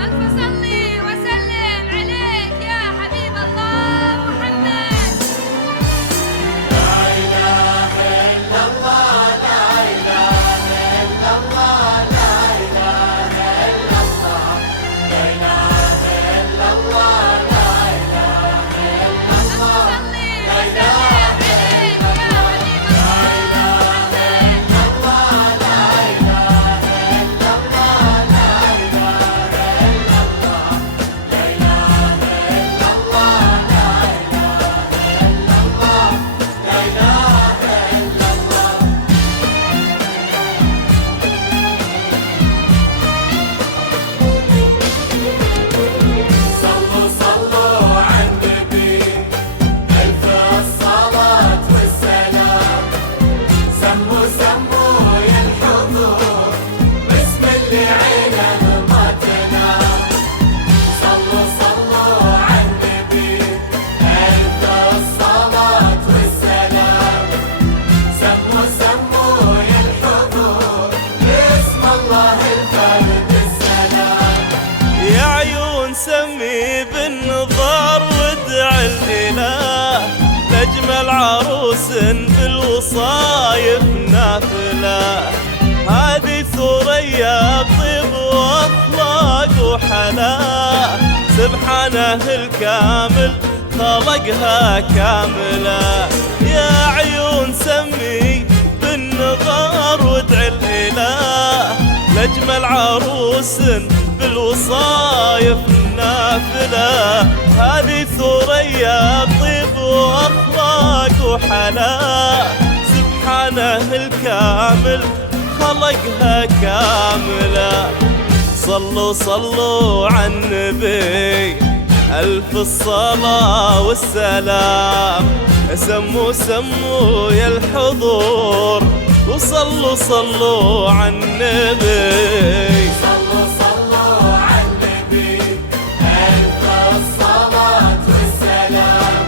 ألف صلي وسلم عليك يا حبيب الله محمد. لا إله إلا الله، لا إله إلا الله، لا إله إلا الله، لا إله إلا الله، لا إله إلا الله، لا إله إلا الله، لا إله إلا الله، لا إله إلا الله، لا إله إلا الله، لا إله إلا الله، لا إله إلا الله، لا إله إلا الله. صلوا صلوا على النبي، ألف الصلاة والسلام. سموا سموا يا الحضور، باسم اللي عينه ما تنام. صلوا صلوا على النبي، ألف الصلاة والسلام. سموا سموا يا الحضور، باسم الله الفرد السلام. يا عيون سمي بالنظر وادعي الإله لأجمل عروس بالوصايف نافلة. هذه ثريا طيب وأخلاق وحلا، سبحانه الكامل خلقها كاملة. يا عيون سمي بالنظر وادعي الإله لأجمل عروس بالوصايف نافلة. هذه ثريا طيب وأخلاق وحلا، سبحانه الكامل خلقها كاملة. صلوا صلوا على النبي، ألف الصلاة والسلام. سموا سموا يا الحضور، وصلوا صلوا على النبي. صلوا صلوا على النبي، ألف الصلاة والسلام.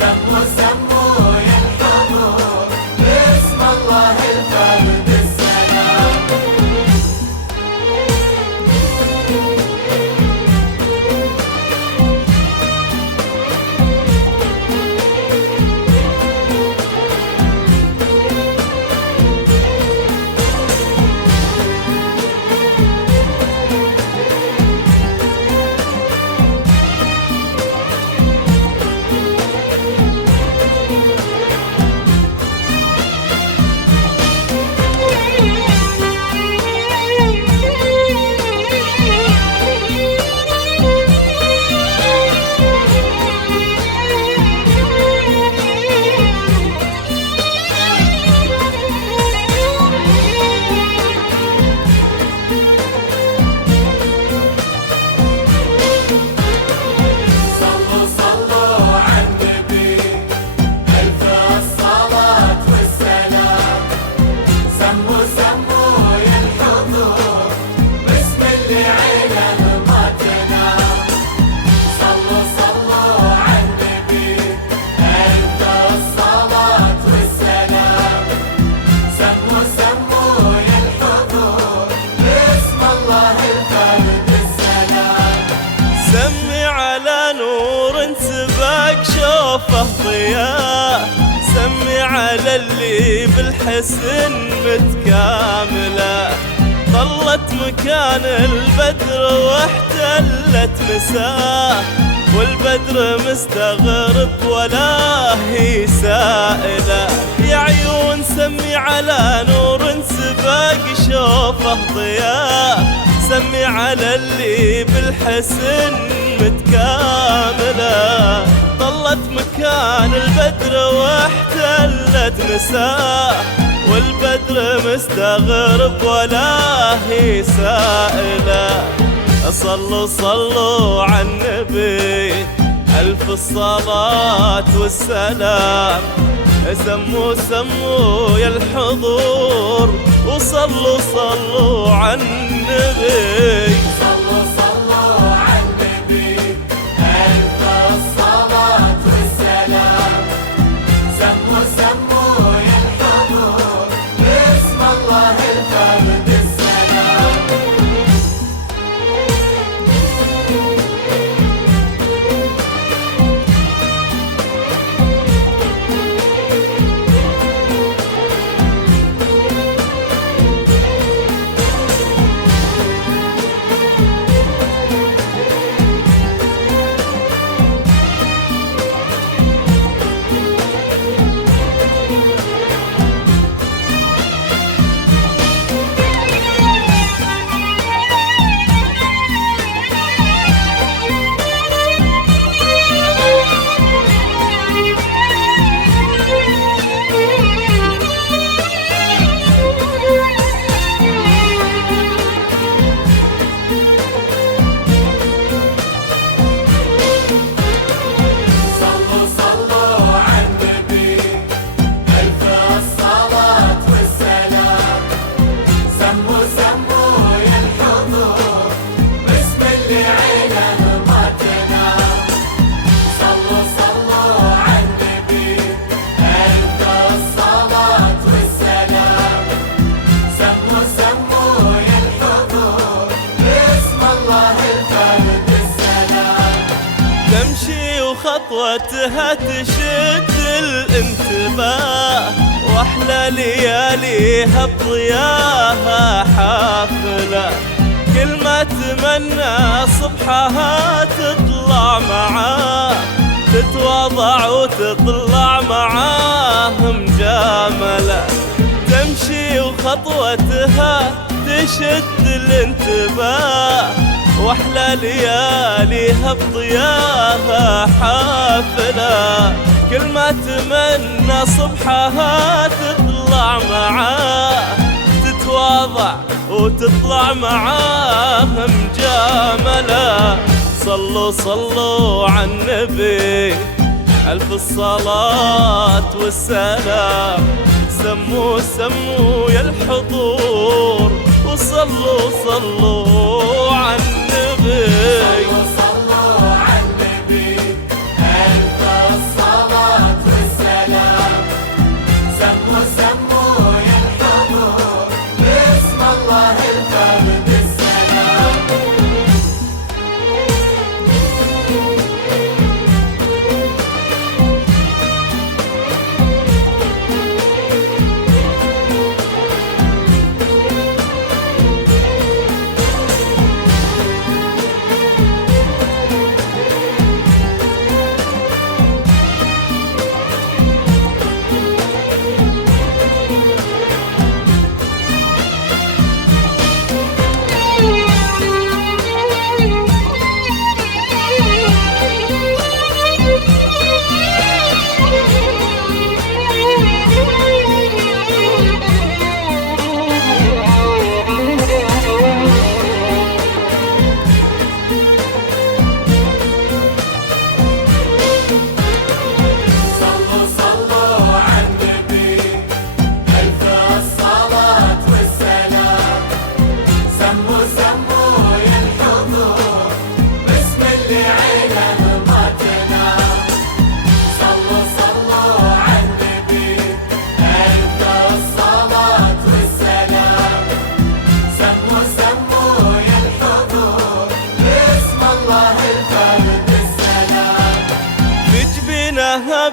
سموا سموا يا الحضور، باسم الله الفرد السلام. صلوا صلوا على النبي، ألف الصلاة والسلام. سموا سموا يا الحضور، باسم اللي عينه ما تنام. صلوا صلوا على النبي، ألف الصلاة والسلام. سموا سموا يا الحضور، باسم الله الفرد السلام. سمي على نور سباق شوفه ضياء، سمي على اللي بالحسن متكاملة. ظلت مكان البدر واحتلت مساه، والبدر مستغرب ولا هي سائلة. يا عيون سمي على نور سباق شوفه ضياء، سمي على اللي بالحسن متكاملة. ظلت مكان البدر واحتلت مساه، والبدر مستغرب ولا هي سائلة. صلوا صلوا على النبي، ألف الصلاة والسلام. سموا سموا يا الحضور، وصلوا صلوا على النبي. صلوا صلوا على النبي، ألف الصلاة والسلام. سموا سموا يا الحضور، باسم الله الفرد السلام. وخطوتها تشد الانتباه، واحلى لياليها بضياها حافلة، كل ما تمنى صبحها تطلع معاه، تتواضع وتطلع معاه مجاملة، تمشي وخطوتها تشد الانتباه، واحلى لياليها بضياها حافلة، كل ما تمنى صبحها تطلع معاه، تتواضع وتطلع معاه مجاملة. صلوا صلوا على النبي ألف الصلاة والسلام، سموا سموا يا الحضور، وصلوا صلوا على النبي. صلوا على النبي ألف الصلاة والسلام، سموا سموا يا الحضور، باسم الله الفرد السلام.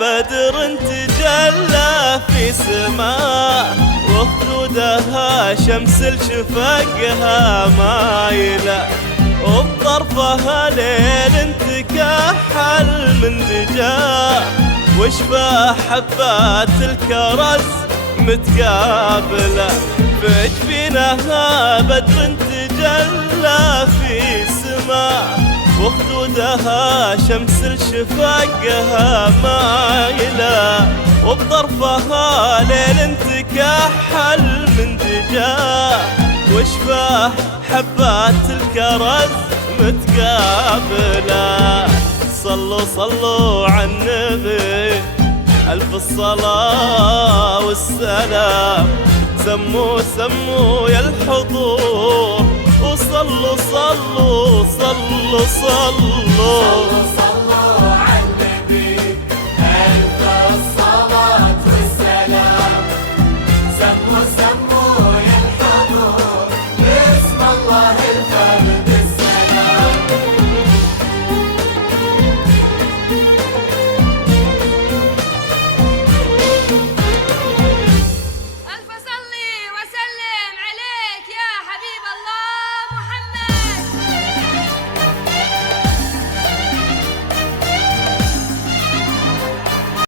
بدر تجلى في سماء، وخدودها شمس الشفقها مايلة، وبطرفها ليل تكحل من دجاه، وشبه حبات الكرز متقابلة، في جبينها بدر تجلى في سماء، وخدودها شمس الشفقها مايلة، وبطرفها ليل تكحل من دجاه، وشبه حبات الكرز متقابلة. صلوا صلوا على النبي ألف الصلاة والسلام، سموا سموا يا الحضور، وصلوا صلوا صلوا صلوا.